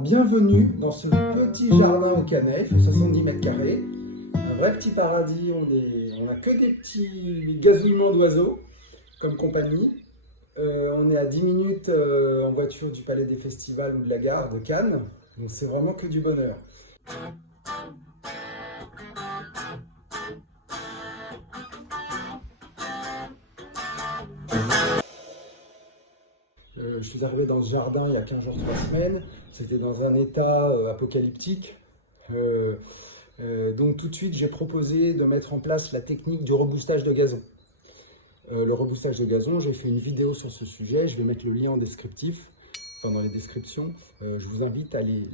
Bienvenue dans ce petit jardin au Canet, il fait 70 mètres carrés. Un vrai petit paradis, on a que des petits gazouillements d'oiseaux comme compagnie. On est à 10 minutes en voiture du Palais des Festivals ou de la gare de Cannes, donc c'est vraiment que du bonheur. Je suis arrivé dans ce jardin il y a 15 jours, 3 semaines. C'était dans un état apocalyptique. Donc tout de suite, j'ai proposé de mettre en place la technique du reboostage de gazon. Le reboostage de gazon, j'ai fait une vidéo sur ce sujet. Je vais mettre le lien en descriptif, enfin dans les descriptions. Je vous invite à aller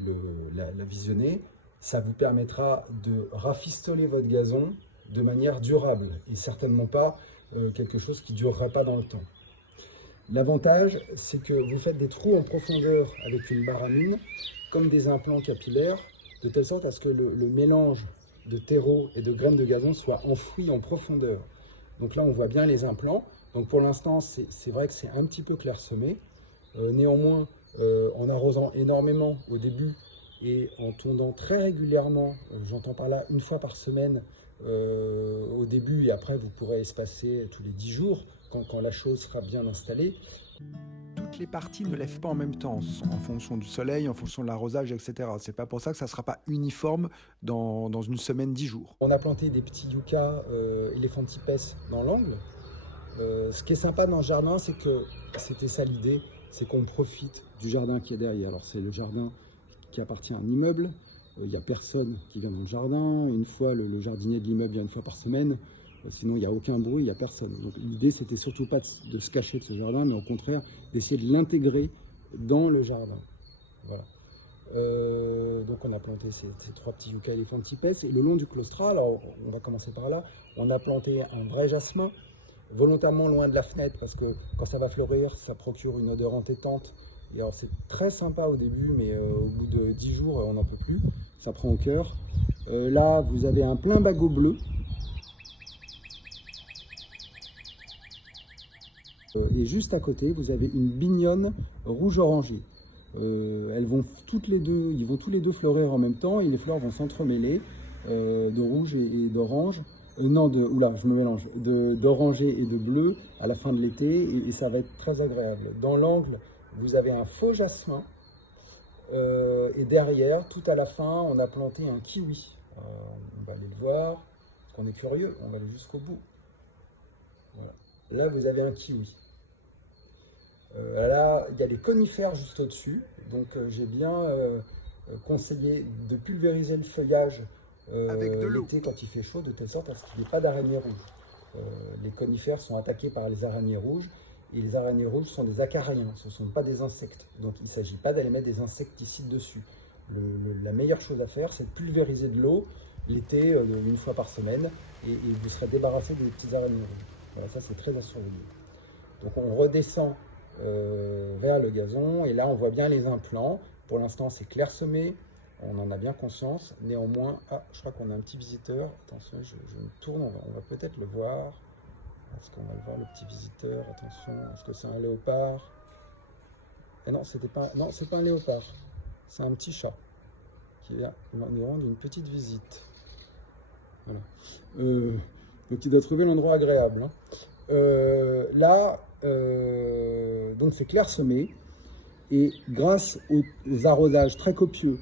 la visionner. Ça vous permettra de rafistoler votre gazon de manière durable et certainement pas quelque chose qui ne durera pas dans le temps. L'avantage, c'est que vous faites des trous en profondeur avec une baramine, comme des implants capillaires, de telle sorte à ce que le mélange de terreau et de graines de gazon soit enfoui en profondeur. Donc là, on voit bien les implants. Donc pour l'instant, c'est vrai que c'est un petit peu clairsemé. Néanmoins, en arrosant énormément au début et en tondant très régulièrement, j'entends par là une fois par semaine au début, et après vous pourrez espacer tous les 10 jours quand la chose sera bien installée. Toutes les parties ne lèvent pas en même temps, en fonction du soleil, en fonction de l'arrosage, etc. C'est pas pour ça que ça ne sera pas uniforme dans une semaine, 10 jours. On a planté des petits yuccas Elephantipes dans l'angle. Ce qui est sympa dans le jardin, c'est que c'était ça l'idée, c'est qu'on profite du jardin qui est derrière. Alors c'est le jardin qui appartient à un immeuble. Il n'y a personne qui vient dans le jardin. Une fois, le jardinier de l'immeuble vient une fois par semaine. Sinon, il n'y a aucun bruit, il n'y a personne. Donc l'idée, c'était surtout pas de se cacher de ce jardin, mais au contraire, d'essayer de l'intégrer dans le jardin. Voilà. Donc on a planté ces 3 petits yucca Elephantipes. Et le long du claustral, alors on va commencer par là, on a planté un vrai jasmin, volontairement loin de la fenêtre, parce que quand ça va fleurir, ça procure une odeur entêtante. Et alors c'est très sympa au début, mais au bout de 10 jours, on n'en peut plus. Ça prend au cœur. Là, vous avez un plein bagot bleu. Et juste à côté, vous avez une bignonne rouge-orangé. Ils vont tous les deux fleurir en même temps, et les fleurs vont s'entremêler de rouge et d'orange. Oula, je me mélange, d'oranger et de bleu à la fin de l'été, et ça va être très agréable. Dans l'angle, vous avez un faux jasmin, et derrière, tout à la fin, on a planté un kiwi. On va aller le voir, parce qu'on est curieux, on va aller jusqu'au bout. Voilà. Là, vous avez un kiwi. Là, il y a les conifères juste au-dessus, donc j'ai bien conseillé de pulvériser le feuillage l'été quand il fait chaud, de telle sorte à ce qu'il n'y ait pas d'araignées rouges. Les conifères sont attaqués par les araignées rouges, et les araignées rouges sont des acariens, ce ne sont pas des insectes. Donc il ne s'agit pas d'aller mettre des insecticides dessus. La meilleure chose à faire, c'est de pulvériser de l'eau l'été, une fois par semaine, et vous serez débarrassé des petites araignées rouges. Voilà, ça c'est très à surveiller. Donc on redescend vers le gazon, et là on voit bien les implants. Pour l'instant c'est clairsemé, on en a bien conscience. Néanmoins, je crois qu'on a un petit visiteur. Attention, je me tourne, on va peut-être le voir. Est-ce qu'on va le voir, le petit visiteur? Attention, est-ce que c'est un léopard? Et non, c'est pas un léopard, c'est un petit chat qui vient nous rendre une petite visite. Voilà. Donc il doit trouver l'endroit agréable, hein. Là, donc c'est clairsemé, et grâce aux arrosages très copieux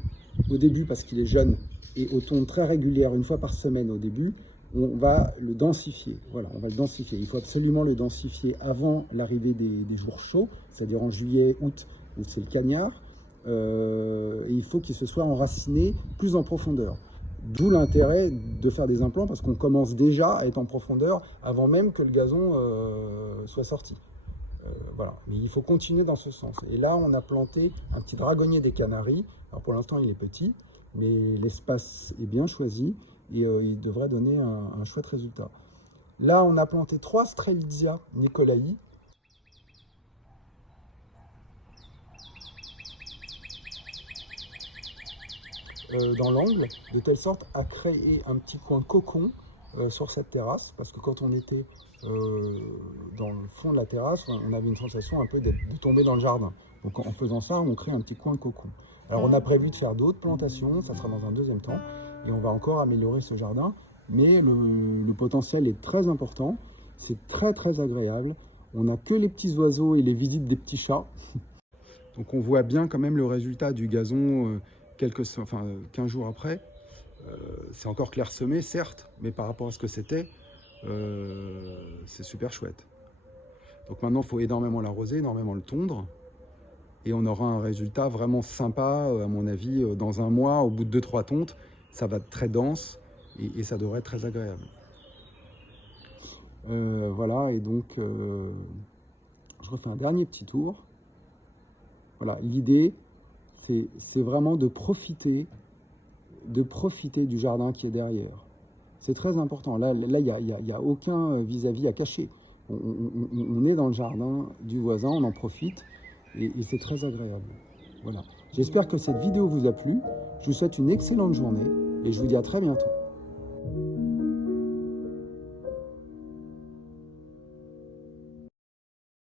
au début parce qu'il est jeune, et aux tondes très régulières une fois par semaine au début, on va le densifier. Voilà, on va le densifier. Il faut absolument le densifier avant l'arrivée des jours chauds, c'est-à-dire en juillet, août, où c'est le cagnard. Et il faut qu'il se soit enraciné plus en profondeur. D'où l'intérêt de faire des implants, parce qu'on commence déjà à être en profondeur avant même que le gazon soit sorti. Voilà. Mais il faut continuer dans ce sens. Et là, on a planté un petit dragonnier des Canaries. Alors pour l'instant, il est petit, mais l'espace est bien choisi, et il devrait donner un chouette résultat. Là, on a planté 3 Strelitzia Nicolai. Dans l'angle, de telle sorte à créer un petit coin cocon sur cette terrasse, parce que quand on était dans le fond de la terrasse, on avait une sensation un peu de tomber dans le jardin. Donc en faisant ça, on crée un petit coin cocon. Alors on a prévu de faire d'autres plantations, ça sera dans un deuxième temps, et on va encore améliorer ce jardin, mais le potentiel est très important, c'est très très agréable, on n'a que les petits oiseaux et les visites des petits chats. Donc on voit bien quand même le résultat du gazon 15 jours après. C'est encore clairsemé, certes, mais par rapport à ce que c'était, c'est super chouette. Donc maintenant, il faut énormément l'arroser, énormément le tondre. Et on aura un résultat vraiment sympa, à mon avis, dans un mois, au bout de 2-3 tontes. Ça va être très dense et ça devrait être très agréable. Voilà, et donc, je refais un dernier petit tour. Voilà, l'idée, c'est vraiment de profiter du jardin qui est derrière. C'est très important. Là, il n'y a aucun vis-à-vis à cacher. On est dans le jardin du voisin, on en profite et c'est très agréable. Voilà. J'espère que cette vidéo vous a plu. Je vous souhaite une excellente journée et je vous dis à très bientôt.